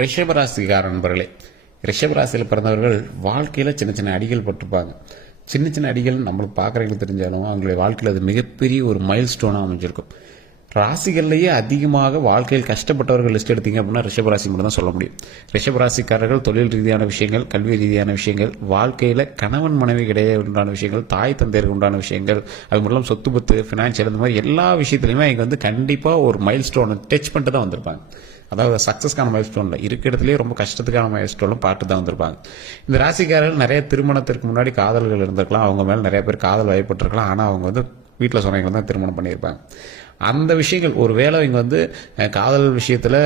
ரிஷபராசிக்கார நண்பர்களே, ரிஷபராசியில் பிறந்தவர்கள் வாழ்க்கையில் சின்ன சின்ன அடிகள் பட்டிருப்பாங்க. சின்ன சின்ன அடிகள் நம்மளுக்கு பார்க்குறவங்களுக்கு தெரிஞ்சாலும் அவங்களுடைய வாழ்க்கையில் அது மிகப்பெரிய ஒரு மைல் ஸ்டோனாக அமைஞ்சிருக்கும். ராசிகள்லேயே அதிகமாக வாழ்க்கையில் கஷ்டப்பட்டவர்கள் லிஸ்ட் எடுத்தீங்க அப்படின்னா ரிஷபராசி மட்டும் தான் சொல்ல முடியும். ரிஷபராசிக்காரர்கள் தொழில் ரீதியான விஷயங்கள், கல்வி ரீதியான விஷயங்கள், வாழ்க்கையில் கணவன் மனைவி இடையே உண்டான விஷயங்கள், தாய் தந்தையருக்கு உண்டான விஷயங்கள், அது மட்டும் சொத்து பத்து, ஃபினான்ஷியல், இந்த மாதிரி எல்லா விஷயத்துலையுமே இங்கே வந்து கண்டிப்பாக ஒரு மைல் ஸ்டோனை டச் பண்ணிட்டு தான் வந்திருப்பாங்க. அதாவது சக்ஸஸ்க்கான மைல் ஸ்டோனில் இருக்கிற இடத்துலேயே ரொம்ப கஷ்டத்துக்கான மைல் ஸ்டோனும் பார்த்து தான் வந்திருப்பாங்க. இந்த ராசிக்காரர்கள் நிறைய திருமணத்திற்கு முன்னாடி காதல்கள் இருந்திருக்கலாம், அவங்க மேலே நிறைய பேர் காதல் வயப்பட்டிருக்கலாம். ஆனால் அவங்க வந்து வீட்டில் சொன்னவங்க தான் திருமணம் பண்ணியிருப்பாங்க. அந்த விஷயங்கள் ஒரு வேளை இங்கே வந்து காதல் விஷயத்தில்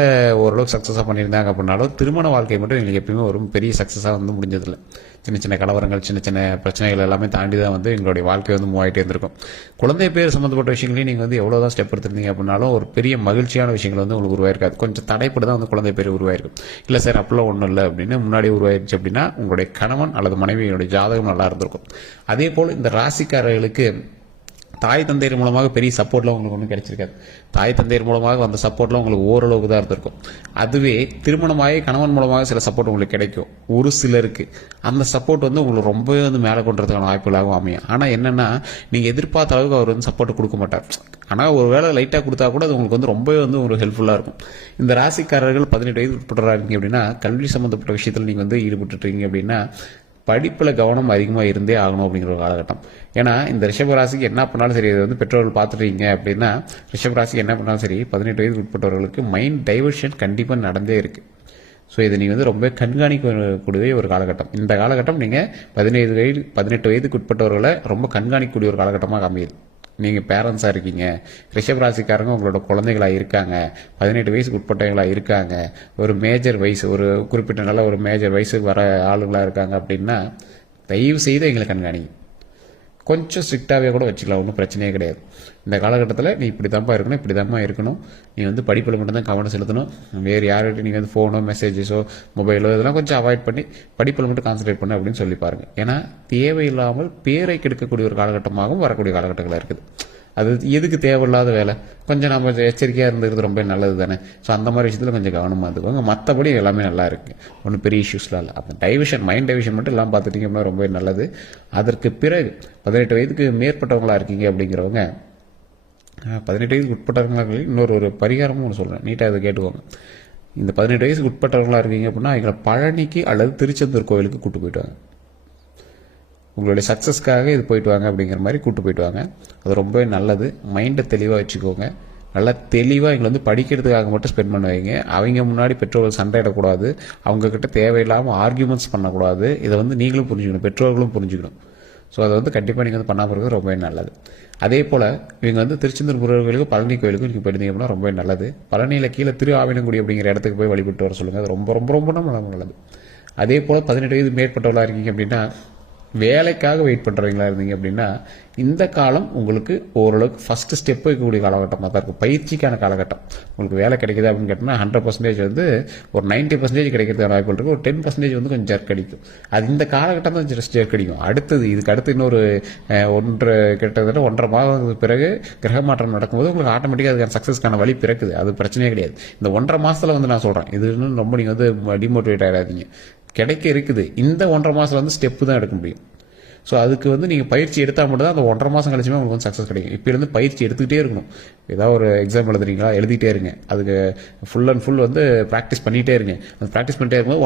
ஓரளவுக்கு சக்ஸஸாக பண்ணியிருந்தாங்க அப்படின்னாலும் திருமண வாழ்க்கை மட்டும் எங்களுக்கு எப்பயுமே ஒரு பெரிய சக்ஸஸாக வந்து முடிஞ்சதில்லை. சின்ன சின்ன கலவரங்கள், சின்ன சின்ன பிரச்சனைகள் எல்லாமே தாண்டி தான் வந்து எங்களுடைய வாழ்க்கை வந்து மூவ் ஆகிட்டே இருந்திருக்கும். குழந்தை பேர் சம்மந்தப்பட்ட விஷயங்களையும் நீங்கள் வந்து எவ்வளோ தான் ஸ்டெப் எடுத்துருந்தீங்க அப்படின்னாலும் ஒரு பெரிய மகிழ்ச்சியான விஷயங்கள் வந்து உங்களுக்கு உருவாயிருக்காது. கொஞ்சம் தடைப்பட்டு தான் வந்து குழந்தை பேர் உருவாயிருக்கும். இல்லை சார் அப்படிலாம் ஒன்றும் இல்லை அப்படின்னு முன்னாடி உருவாயிருச்சு அப்படின்னா உங்களுடைய கணவன் அல்லது மனைவியுடைய ஜாதகம் நல்லா இருந்திருக்கும். அதே போல் இந்த ராசிக்காரர்களுக்கு தாய் தந்தையர் மூலமாக பெரிய சப்போர்ட்லாம் உங்களுக்கு ஒன்றும் கிடைச்சிருக்காது. தாய் தந்தையர் மூலமாக அந்த சப்போர்ட்லாம் உங்களுக்கு ஓரளவுக்கு தான் இருந்திருக்கும். அதுவே திருமணமாகி கணவன் மூலமாக சில சப்போர்ட் உங்களுக்கு கிடைக்கும். ஒரு சிலருக்கு அந்த சப்போர்ட் வந்து உங்களுக்கு ரொம்பவே வந்து மேலே கொண்டுறதுக்கான வாய்ப்புகளாகவும் அமையும். ஆனால் என்னென்னா நீங்கள் எதிர்பார்த்த அளவுக்கு அவர் வந்து சப்போர்ட் கொடுக்க மாட்டார். ஆனால் ஒரு வேளை லைட்டாக கொடுத்தா கூட அது உங்களுக்கு வந்து ரொம்பவே வந்து ஒரு ஹெல்ப்ஃபுல்லாக இருக்கும். இந்த ராசிக்காரர்கள் 18 வயது உட்படுறாங்க அப்படின்னா கல்வி சம்மந்தப்பட்ட விஷயத்தில் நீங்கள் வந்து ஈடுபட்டுருக்கீங்க அப்படின்னா படிப்பில் கவனம் அதிகமாக இருந்தே ஆகணும் அப்படிங்கிற ஒரு காலகட்டம். ஏன்னா இந்த ரிஷபராசிக்கு என்ன பண்ணாலும் சரி, இது வந்து பெற்றோர்கள் பார்த்துட்டீங்க அப்படின்னா ரிஷபராசிக்கு என்ன பண்ணாலும் சரி 18 வயது உட்பட்டவர்களுக்கு மைண்ட் டைவர்ஷன் கண்டிப்பாக நடந்தே இருக்குது. ஸோ இதை நீங்கள் வந்து ரொம்ப கண்காணிக்கக்கூடிய ஒரு காலகட்டம். இந்த காலகட்டம் நீங்கள் 18 வயதுக்கு உட்பட்டவர்களை ரொம்ப கண்காணிக்கக்கூடிய ஒரு காலகட்டமாக அமையுது. நீங்கள் பேரண்ட்ஸாக இருக்கீங்க, ரிஷபராசிக்காரங்க உங்களோட குழந்தைகளாக இருக்காங்க, 18 வயசுக்கு உட்பட்டவங்களாக இருக்காங்க, ஒரு மேஜர் வயசு, ஒரு குறிப்பிட்ட நல்ல ஒரு மேஜர் வயசுக்கு வர ஆளுங்களாக இருக்காங்க அப்படின்னா தயவு செய்து எங்களை கண்காணிங்க. கொஞ்சம் ஸ்ட்ரிக்டாகவே கூட வச்சுக்கலாம், ஒன்றும் பிரச்சனையே கிடையாது. இந்த காலகட்டத்தில் நீ இப்படி தான்ப்பா இருக்கணும், இப்படி தான்ப்பா இருக்கணும், நீ வந்து படிப்பில் மட்டும்தான் கவனம் செலுத்தணும், வேறு யார்கிட்ட நீங்கள் வந்து ஃபோனோ மெசேஜஸோ மொபைலோ இதெல்லாம் கொஞ்சம் அவாய்ட் பண்ணி படிப்பில் மட்டும் கான்சன்ட்ரேட் பண்ணு அப்படின்னு சொல்லி பாருங்கள். ஏன்னா தேவையில்லாமல் பேரை கெடுக்கக்கூடிய ஒரு காலகட்டமாகவும் வரக்கூடிய காலகட்டங்களாக இருக்குது. அது எதுக்கு தேவையில்லாத வேலை, கொஞ்சம் நம்ம எச்சரிக்கையாக இருந்துக்கிறது ரொம்ப நல்லது தானே. ஸோ அந்த மாதிரி விஷயத்தில் கொஞ்சம் கவனமாக இருந்துக்கோங்க. மற்றபடி எல்லாமே நல்லா இருக்குது, ஒன்றும் பெரிய இஷ்யூஸ்லாம் இல்லை. அப்போ டைவிஷன், மைண்ட் டைவிஷன் மட்டும் எல்லாம் பார்த்துட்டிங்க அப்படின்னா ரொம்ப நல்லது. அதற்கு பிறகு 18 வயதுக்கு மேற்பட்டவங்களாக இருக்கீங்க அப்படிங்கிறவங்க 18 வயதுக்கு உட்பட்டவங்களுக்கு இன்னொரு ஒரு பரிகாரமும் ஒன்று சொல்கிறேன், நீட்டாக அதை கேட்டுக்கோங்க. இந்த 18 வயசுக்கு உட்பட்டவங்களாக இருக்கீங்க அப்படின்னா எங்களை பழனிக்கு அல்லது திருச்செந்தூர் கோவிலுக்கு கூட்டு போயிட்டு வாங்க. உங்களுடைய சக்ஸஸ்க்காக இது போயிட்டு வாங்க அப்படிங்கிற மாதிரி கூட்டு போயிட்டு வாங்க. அது ரொம்பவே நல்லது. மைண்டை தெளிவாக வச்சுக்கோங்க. நல்லா தெளிவாக எங்களை வந்து படிக்கிறதுக்காக மட்டும் ஸ்பெண்ட் பண்ண வைங்க. அவங்க முன்னாடி பெற்றோர்கள் சண்டையிடக்கூடாது, அவங்கக்கிட்ட தேவையில்லாமல் ஆர்கியூமெண்ட்ஸ் பண்ணக்கூடாது. இதை வந்து நீங்களும் புரிஞ்சுக்கணும், பெற்றோர்களும் புரிஞ்சுக்கணும். ஸோ அதை வந்து கண்டிப்பாக நீங்கள் வந்து பண்ணாமல் இருக்கிறது ரொம்பவே நல்லது. அதே போல் இவங்க வந்து திருச்செந்தூர் கோயிலுக்கும் பழனி கோயிலுக்கும் நீங்கள் போயிருந்தீங்க அப்படின்னா ரொம்ப நல்லது. பழனியில் கீழே திரு ஆவினங்குடி அப்படிங்கிற இடத்துக்கு போய் வழிபட்டு வர சொல்லுங்கள். அது ரொம்ப ரொம்ப ரொம்ப ரொம்ப நல்லது. அதே போல் 18 வயது மேற்பட்டவர்களாக இருக்கீங்க அப்படின்னா வேலைக்காக வெயிட் பண்ணுறவங்களா இருந்தீங்க அப்படின்னா இந்த காலம் உங்களுக்கு ஓரளவுக்கு ஃபஸ்ட்டு ஸ்டெப் வைக்கக்கூடிய காலகட்டமாக தான் இருக்கும். பயிற்சிக்கான காலகட்டம். உங்களுக்கு வேலை கிடைக்குது அப்படின்னு கேட்டிங்கன்னா 100% வந்து ஒரு 90% கிடைக்கிறதுக்கான வாய்ப்பு இருக்குது. ஒரு 10% வந்து கொஞ்சம் ஜர்க் அடிக்கும். அது இந்த காலகட்டம் தான் ஜர்க் அடிக்கும். இதுக்கு அடுத்து இன்னொரு கிட்டத்தட்ட 1.5 மாதத்துக்கு பிறகு கிரக மாற்றம் நடக்கும்போது உங்களுக்கு ஆட்டோமேட்டிக்காக அதுக்கான சக்ஸஸ்க்கான வழி பிறக்குது. அது பிரச்சனையே கிடையாது. இந்த 1.5 மாதத்தில் வந்து நான் சொல்கிறேன், இது இன்னும் ரொம்ப நீங்கள் வந்து டிமோட்டிவேட் ஆகிடாதீங்க. கிடைக்க இருக்குது. இந்த 1.5 மாதத்தில் வந்து ஸ்டெப்பு தான் எடுக்க முடியும். ஸோ அதுக்கு வந்து நீங்கள் பயிற்சி எடுத்தால் மட்டும் தான் அந்த 1.5 மாதம் கழிச்சுமே உங்களுக்கு வந்து சக்ஸஸ் கிடைக்கும். இப்போ இருந்து பயிற்சி எடுத்துக்கிட்டே இருக்கணும். ஏதாவது ஒரு எக்ஸாம் எழுதுறீங்களா, எழுதிட்டே இருங்க. அதுக்கு ஃபுல் அண்ட் ஃபுல் வந்து ப்ராக்டிஸ் பண்ணிகிட்டே இருங்க. அந்த ப்ராக்டிஸ் பண்ணிட்டே இருக்கும்போது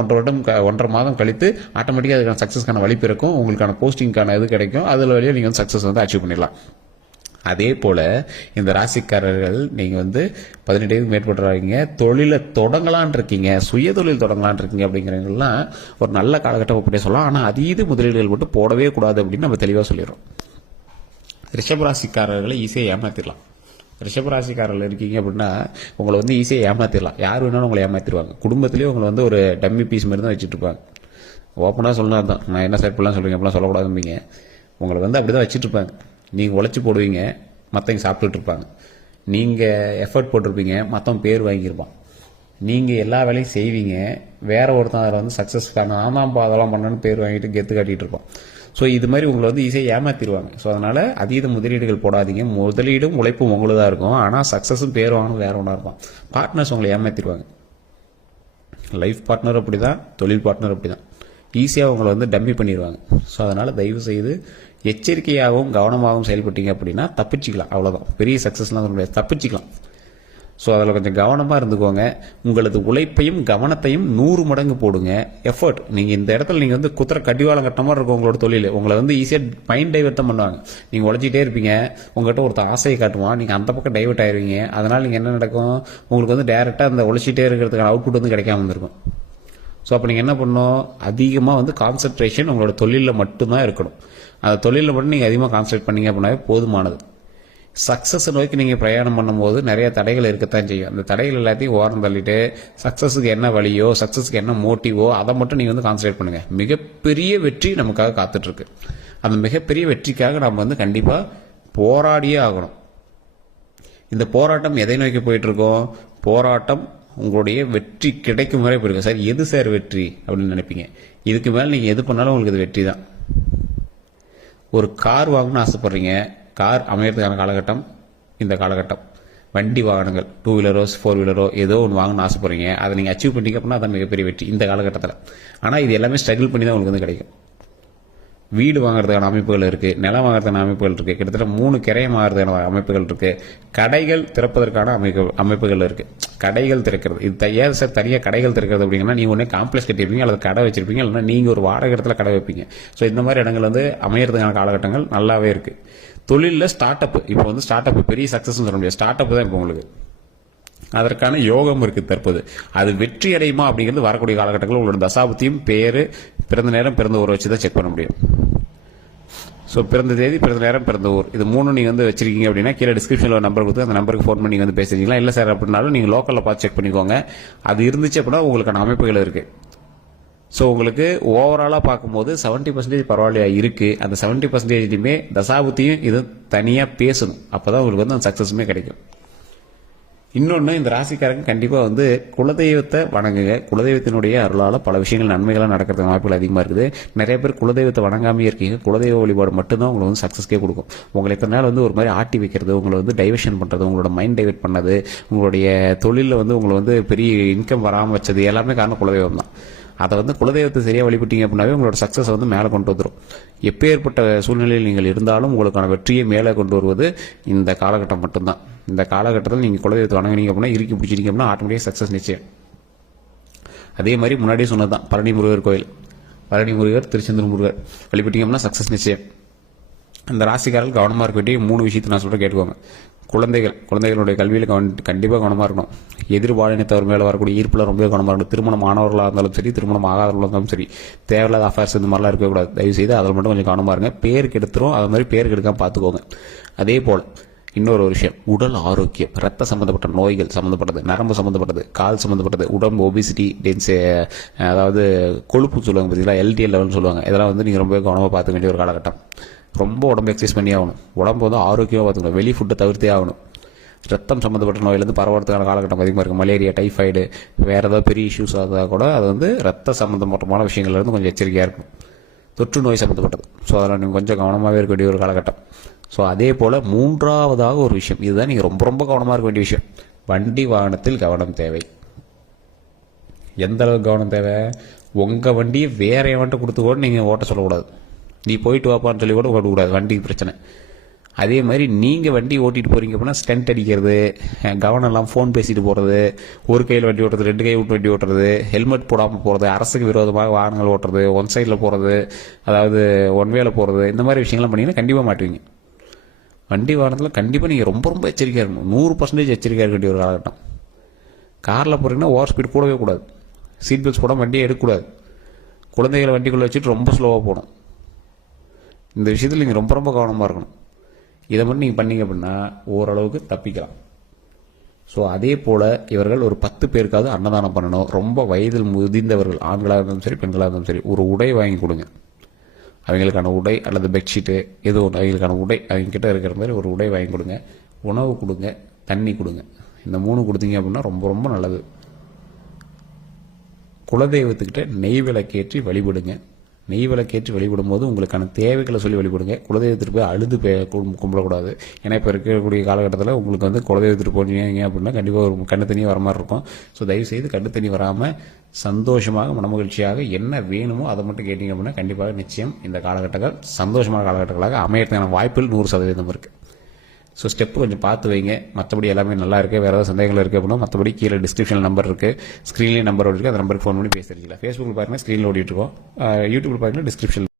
1.5 மாதம் கழித்து ஆட்டோமேட்டிக்காக அதுக்கான சக்ஸஸ்க்கான வழி பிறக்கும். உங்களுக்கான போஸ்டிங்கான இது கிடைக்கும். அதில் வழியாக நீங்கள் வந்து சக்ஸஸ் வந்து அச்சீவ் பண்ணிடலாம். அதே போல் இந்த ராசிக்காரர்கள் நீங்கள் வந்து 18 வயதுக்கு மேற்பட்டுறாங்க, தொழிலை தொடங்கலான் இருக்கீங்க, சுய தொழில் தொடங்கலான் இருக்கீங்க அப்படிங்கிறவங்கலாம் ஒரு நல்ல காலகட்டம் அப்படியே சொல்லலாம். ஆனால் அதீத முதலீடுகள் மட்டும் போடவே கூடாது அப்படின்னு நம்ம தெளிவாக சொல்லிடுறோம். ரிஷபராசிக்காரர்களை ஈஸியாக ஏமாற்றிடலாம். ரிஷபராசிக்காரர்கள் இருக்கீங்க அப்படின்னா உங்களை வந்து ஈஸியாக ஏமாற்றிடலாம். யார் வேணாலும் உங்களை ஏமாற்றிடுவாங்க. குடும்பத்திலேயே உங்களை வந்து ஒரு டம்மி பீஸ் மாதிரி தான் வச்சுட்டு இருப்பாங்க. ஓப்பனாக சொல்லணும் தான், நான் என்ன சார் இப்படிலாம் சொல்கிறீங்க, அப்படிலாம் சொல்லக்கூடாதும்பீங்க. உங்களை வந்து அப்படி தான் வச்சுட்டு இருப்பாங்க. நீங்கள் உழைச்சி போடுவீங்க, மற்றவங்க சாப்பிட்டுட்டு இருப்பாங்க. நீங்கள் எஃபர்ட் போட்டிருப்பீங்க, மற்றவங்க பேர் வாங்கியிருப்பான். நீங்கள் எல்லா வேலையும் செய்வீங்க, வேற ஒருத்தன் அதில் வந்து சக்ஸஸ் நான் அதெல்லாம் பண்ணணும்னு பேர் வாங்கிட்டு கெத்து காட்டிகிட்டு இருப்பான். ஸோ இது மாதிரி உங்களை வந்து ஈஸியாக ஏமாற்றிடுவாங்க. ஸோ அதனால் அதீத முதலீடுகள் போடாதீங்க. முதலீடும் உழைப்பும் உங்களுதாக இருக்கும். ஆனால் சக்ஸஸும் பேர் வாங்கணும் வேற ஒன்றா இருக்கும். பார்ட்னர்ஸ் உங்களை ஏமாற்றிடுவாங்க. லைஃப் பார்ட்னர் அப்படி தான், தொழில் பார்ட்னர் அப்படி தான். ஈஸியாக உங்களை வந்து டம்மி பண்ணிடுவாங்க. ஸோ அதனால் தயவு செய்து எச்சரிக்கையாகவும் கவனமாகவும் செயல்பட்டீங்க அப்படின்னா தப்பிச்சிக்கலாம். அவ்வளோதான், பெரிய சக்ஸஸ்லாம் சொல்ல முடியாது, தப்பிச்சிக்கலாம். ஸோ அதில் கொஞ்சம் கவனமாக இருந்துக்கோங்க. உங்களது உழைப்பையும் கவனத்தையும் 100 மடங்கு போடுங்க. எஃபர்ட், நீங்கள் இந்த இடத்துல நீங்கள் வந்து குதிரை கடிவாளம் கட்ட மாதிரி இருக்கும் உங்களோட தொழில். உங்களை வந்து ஈஸியாக மைண்ட் டைவர்ட் தான் பண்ணுவாங்க. நீங்கள் உழைச்சிட்டே இருப்பீங்க, உங்கள்கிட்ட ஒருத்தர் ஆசையை காட்டுவான், நீங்கள் அந்த பக்கம் டைவர்ட் ஆயிருவீங்க. அதனால் நீங்கள் என்ன நடக்கும், உங்களுக்கு வந்து டேரெக்டாக அந்த உழைச்சிட்டே இருக்கிறதுக்கான அவுட்புட் வந்து கிடைக்காம இருந்திருக்கும். ஸோ அப்போ நீங்கள் என்ன பண்ணணும், அதிகமாக வந்து கான்சன்ட்ரேஷன் உங்களோட தொழிலில் மட்டும்தான் இருக்கணும். அந்த தொழிலில் மட்டும் நீங்கள் அதிகமாக கான்சன்ட்ரேட் பண்ணீங்க அப்படின்னாவே போதுமானது. சக்ஸஸ் நோக்கி நீங்கள் பிரயாணம் பண்ணும்போது நிறைய தடைகள் இருக்கத்தான் செய்யும். அந்த தடைகள் எல்லாத்தையும் ஓரம் தள்ளிட்டு சக்ஸஸுக்கு என்ன வழியோ, சக்ஸஸுக்கு என்ன மோட்டிவோ அதை மட்டும் நீங்கள் வந்து கான்சன்ட்ரேட் பண்ணுங்கள். மிகப்பெரிய வெற்றி நமக்காக காத்துட்ருக்கு. அந்த மிகப்பெரிய வெற்றிக்காக நம்ம வந்து கண்டிப்பாக போராடியே ஆகணும். இந்த போராட்டம் எதை நோக்கி போயிட்டுருக்கோம், போராட்டம் உங்களுடைய வெற்றி கிடைக்கும் வரை போயிருக்கு. சார் எது சார் வெற்றி அப்படின்னு நினைப்பீங்க. இதுக்கு மேலே நீங்கள் எது பண்ணாலும் உங்களுக்கு இது வெற்றி தான். ஒரு கார் வாங்கணும்னு ஆசைப்படுறீங்க, கார் அமையறதுக்கான காலகட்டம் இந்த காலகட்டம். வண்டி வாகனங்கள் 2 வீலரோ 4 வீலரோ ஏதோ ஒன்று வாங்கணும்னு ஆசைப்படுறீங்க, அதை நீங்கள் அச்சீவ் பண்ணிட்டீங்க அப்படின்னா அதான் மிகப்பெரிய வெற்றி இந்த காலகட்டத்தில். ஆனால் இது எல்லாமே ஸ்ட்ரகிள் பண்ணி தான் உங்களுக்கு வந்து கிடைக்கும். வீடு வாங்குறதுக்கான அமைப்புகள் இருக்குது, நிலம் வாங்குறதுக்கான அமைப்புகள் இருக்குது, கிட்டத்தட்ட 3 கிரையம் வாங்குறதுக்கான அமைப்புகள் இருக்குது, கடைகள் திறப்பதற்கான அமைப்புகள் இருக்குது. கடைகள் திறக்கிறது, இது ஏன் சார் தனியாக கடைகள் திறக்கிறது அப்படிங்கன்னா, நீங்கள் ஒன்றே காம்ப்ளெக்ஸ் கட்டியிருப்பீங்க அல்லது கடை வச்சிருப்பீங்க, இல்லைன்னா நீங்கள் ஒரு வாடகை இடத்துல கடை வைப்பீங்க. ஸோ இந்த மாதிரி இடங்கள் வந்து அமையறதுக்கான காலகட்டங்கள் நல்லாவே இருக்குது. தொழிலில் ஸ்டார்ட் அப், இப்போ வந்து ஸ்டார்ட் அப் பெரிய சக்ஸஸ் சொல்ல முடியாது, ஸ்டார்ட் அப் தான் இப்போ உங்களுக்கு அதற்கான யோகம் இருக்குது தற்போது. அது வெற்றி அடையுமா அப்படிங்கிறது வரக்கூடிய காலகட்டங்களில் உங்களோட தசாபத்தியும் பேர், பிறந்த நேரம், பிறந்த ஊரை வச்சு தான் செக் பண்ண முடியும். ஸோ பிறந்த தேதி, பிறந்த நேரம், பிறந்த ஊர், இது 3 நீங்கள் வந்து வச்சிருக்கீங்க அப்படின்னா கீழே டிஸ்கிரிப்ஷனில் ஒரு நம்பர் கொடுத்து அந்த நம்பருக்கு ஃபோன் பண்ணி வந்து பேசுறீங்களா, இல்லை சார் அப்படின்னாலும் நீங்கள் லோக்கலில் பார்த்து செக் பண்ணிக்கோங்க. அது இருந்துச்சு அப்படின்னா உங்களுக்கான அமைப்புகள் இருக்குது. ஸோ உங்களுக்கு ஓவராலாக பார்க்கும்போது 70% பரவாயில்லையா இருக்குது. அந்த 70%லையுமே தசாபுத்தியும் இது தனியாக பேசணும். அப்போ தான் உங்களுக்கு வந்து அந்த சக்ஸஸுமே கிடைக்கும். இன்னொன்று, இந்த ராசிக்காரங்க கண்டிப்பாக வந்து குலதெய்வத்தை வணங்குங்க. குலதெய்வத்தினுடைய அருளால் பல விஷயங்கள் நன்மைகளாக நடக்கிறதுக்கு வாய்ப்புகள் அதிகமாக இருக்குது. நிறைய பேர் குலதெய்வத்தை வணங்காமே இருக்கீங்க. குலதெய்வ வழிபாடு மட்டும்தான் உங்களுக்கு வந்து சக்ஸஸ்க்கே கொடுக்கும். உங்களை இத்தனை நாள் வந்து ஒரு மாதிரி ஆட்டி வைக்கிறது, உங்களை வந்து டைவர்ஷன் பண்ணுறது, உங்களோட மைண்ட் டைவர்ட் பண்ணது, உங்களுடைய தொழிலில் வந்து உங்களை வந்து பெரிய இன்கம் வராமல் வச்சது எல்லாமே காரணம் குலதெய்வம் தான். அதை வந்து குலதெய்வத்தை சரியாக வழிபட்டீங்க அப்படின்னாவே உங்களோட சக்ஸஸ் வந்து மேலே கொண்டு வந்துடும். எப்பேற்பட்ட சூழ்நிலையில் நீங்கள் இருந்தாலும் உங்களுக்கான வெற்றியை மேலே கொண்டு வருவது இந்த காலகட்டம் மட்டும்தான். இந்த காலகட்டத்தில் நீங்கள் குலதெய்வத்தை வணங்கினீங்க அப்படின்னா, இறுக்கி பிடிச்சிட்டீங்க அப்படின்னா ஆட்டோமேட்டிக்காக சக்ஸஸ் நிச்சயம். அதே மாதிரி முன்னாடியே சொன்னது தான், பழனி முருகர் கோயில், பழனி முருகர், திருச்செந்தூர் முருகர் வழிபட்டீங்க அப்படின்னா சக்ஸஸ் நிச்சயம். அந்த ராசிக்காரர்கள் கவனமாக இருக்க வேண்டிய 3 விஷயத்தை நான் சொல்கிறேன், கேட்டுக்கோங்க. குழந்தைகளுடைய கல்வியில் கண்டிப்பாக கவனமாக இருக்கணும். எதிர்பாலினத்தவர் மேலே வரக்கூடிய ஈர்ப்பில் ரொம்ப கவனமாக இருக்கணும். திருமணம் ஆனவர்களாக இருந்தாலும் சரி, திருமணம் ஆகாதவர்களாக இருந்தாலும் சரி, தேவையில்லாத அஃபேர்ஸ் இந்த மாதிரிலாம் இருக்கக்கூடாது. தயவுசெய்து அதில் மட்டும் கொஞ்சம் கவனமாக இருங்க. பேருக்கு எடுத்துரும், அது மாதிரி பேருக்கு எடுக்காமல் பார்த்துக்கோங்க. அதே போல் இன்னொரு விஷயம், உடல் ஆரோக்கியம், ரத்த சம்மந்தப்பட்ட நோய்கள் சம்மந்தப்பட்டது, நரம்பு சம்மந்தப்பட்டது, கால் சம்மந்தப்பட்டது, உடம்பு ஒபிசிட்டி, டென்ஸ், அதாவது கொழுப்பு சொல்லுவாங்க பார்த்தீங்களா, எல்டிஎல் லெவல்னு சொல்லுவாங்க. இதெல்லாம் வந்து நீங்கள் ரொம்ப கவனமாக பார்த்துக்க வேண்டிய ஒரு காலகட்டம். ரொம்ப உடம்பு எக்ஸசைஸ் பண்ணி ஆகணும். உடம்பு வந்து ஆரோக்கியமாக பார்த்துக்கணும். வெளி ஃபுட்டை தவிர்த்தே ஆகணும். ரத்தம் சம்மந்தப்பட்ட நோயிலேருந்து பரவறதுக்கான காலகட்டம் அதிகமாக இருக்குது. மலேரியா, டைஃபாய்டு, வேறு ஏதாவது பெரிய இஷ்யூஸ் ஆகுதா கூட அது வந்து ரத்த சம்மந்தப்பட்டமான விஷயங்கள்லேருந்து கொஞ்சம் எச்சரிக்கையாக இருக்கும். தொற்று நோய் சம்மந்தப்பட்டது. ஸோ அதில் நீங்கள் கொஞ்சம் கவனமாகவே இருக்க வேண்டிய ஒரு காலகட்டம். ஸோ அதே போல் 3ஆவதாக ஒரு விஷயம், இதுதான் நீங்கள் ரொம்ப ரொம்ப கவனமாக இருக்க வேண்டிய விஷயம். வண்டி வாகனத்தில் கவனம் தேவை. எந்த அளவுக்கு கவனம் தேவை, உங்கள் வண்டியை வேற எவன்ட்ட கொடுத்து கூட நீங்கள் ஓட்ட சொல்லக்கூடாது. நீ போயிட்டு வாப்பான்னு சொல்லி கூட ஓட்டக்கூடாது, வண்டிக்கு பிரச்சனை. அதே மாதிரி நீங்கள் வண்டி ஓட்டிகிட்டு போகிறீங்க அப்படின்னா ஸ்டண்ட் அடிக்கிறது, கவனம் எல்லாம் ஃபோன் பேசிட்டு போகிறது, ஒரு கையில் வண்டி ஓட்டுறது, 2 கை விட்டு வண்டி ஓட்டுறது, ஹெல்மெட் போடாமல் போகிறது, அரசுக்கு விரோதமாக வாகனங்கள் ஓட்டுறது, ஒன் சைடில் போகிறது, அதாவது ஒன் வேல போகிறது, இந்த மாதிரி விஷயங்கள்லாம் பண்ணிங்கன்னா கண்டிப்பாக மாட்டுவீங்க. வண்டி வாகனத்தில் கண்டிப்பாக நீங்கள் ரொம்ப ரொம்ப எச்சரிக்கையாக இருக்கணும். 100% எச்சரிக்கையாக இருக்க வேண்டிய ஒரு காலகட்டம். காரில் போகிறீங்கன்னா ஓவர் ஸ்பீட் கூடவே கூடாது. சீட் பெல்ட்ஸ் போடாமல் வண்டியை எடுக்கக்கூடாது. குழந்தைகளை வண்டிக்குள்ளே வச்சுட்டு ரொம்ப ஸ்லோவாக போகணும். இந்த விஷயத்தில் நீங்கள் ரொம்ப ரொம்ப கவனமாக இருக்கணும். இதை மட்டும் நீங்கள் பண்ணீங்க அப்படின்னா ஓரளவுக்கு தப்பிக்கலாம். ஸோ அதே போல் இவர்கள் ஒரு 10 பேருக்காவது அன்னதானம் பண்ணணும். ரொம்ப வயதில் முதிர்ந்தவர்கள், ஆண்களாக இருந்தாலும் சரி, பெண்களாக இருந்தாலும் சரி, ஒரு உடை வாங்கி கொடுங்க. அவங்களுக்கான உடை அல்லது பெட்ஷீட்டு ஏதோ ஒன்று, அவங்களுக்கான உடை அவங்கக்கிட்ட இருக்கிற மாதிரி ஒரு உடை வாங்கி கொடுங்க. உணவு கொடுங்க, தண்ணி கொடுங்க. இந்த 3 கொடுத்தீங்க அப்படின்னா ரொம்ப ரொம்ப நல்லது. குலதெய்வத்துக்கிட்ட நெய் விளக்கேற்றி வழிபடுங்க. நெய் விளக்கேற்றி வழிபடும்போது உங்களுக்கான தேவைகளை சொல்லி வழிபடுங்க. குலதெய்வத்திற்கு போய் அழுது கும்பிடக்கூடாது. ஏன்னா இப்போ இருக்கக்கூடிய காலகட்டத்தில் உங்களுக்கு வந்து குலதெய்வத்திற்கு போனீங்க அப்படின்னா கண்டிப்பாக ஒரு கண்ணு தண்ணி வர மாதிரி இருக்கும். ஸோ தயவுசெய்து கண்ணு தண்ணி வராமல் சந்தோஷமாக மனமகிழ்ச்சியாக என்ன வேணுமோ அதை மட்டும் கேட்டிங்க அப்படின்னா கண்டிப்பாக நிச்சயம் இந்த காலகட்டங்கள் சந்தோஷமான காலகட்டங்களாக அமையறதுக்கான வாய்ப்புகள் 100% இருக்குது. ஸோ ஸ்டெப்பு கொஞ்சம் பார்த்து வைங்க. மற்றபடி எல்லாமே நல்லா இருக்குது. வேறு ஏதாவது சந்தேகங்கள் இருக்குது அப்படின்னா மற்றபடி கீழே டிஸ்கிரிப்ஷனில் நம்பர் இருக்குது, ஸ்க்ரீன்லேயே நம்பர் இருக்குது. அந்த நம்பருக்கு ஃபோன் பண்ணி பேசிருக்கலாம். ஃபேஸ்புக்கில் பாருங்கள் ஸ்க்ரீனில் ஓடிட்டுருக்கோம், யூடியூப்பில் பாருங்கள் டிஸ்கிரிப்ஷன்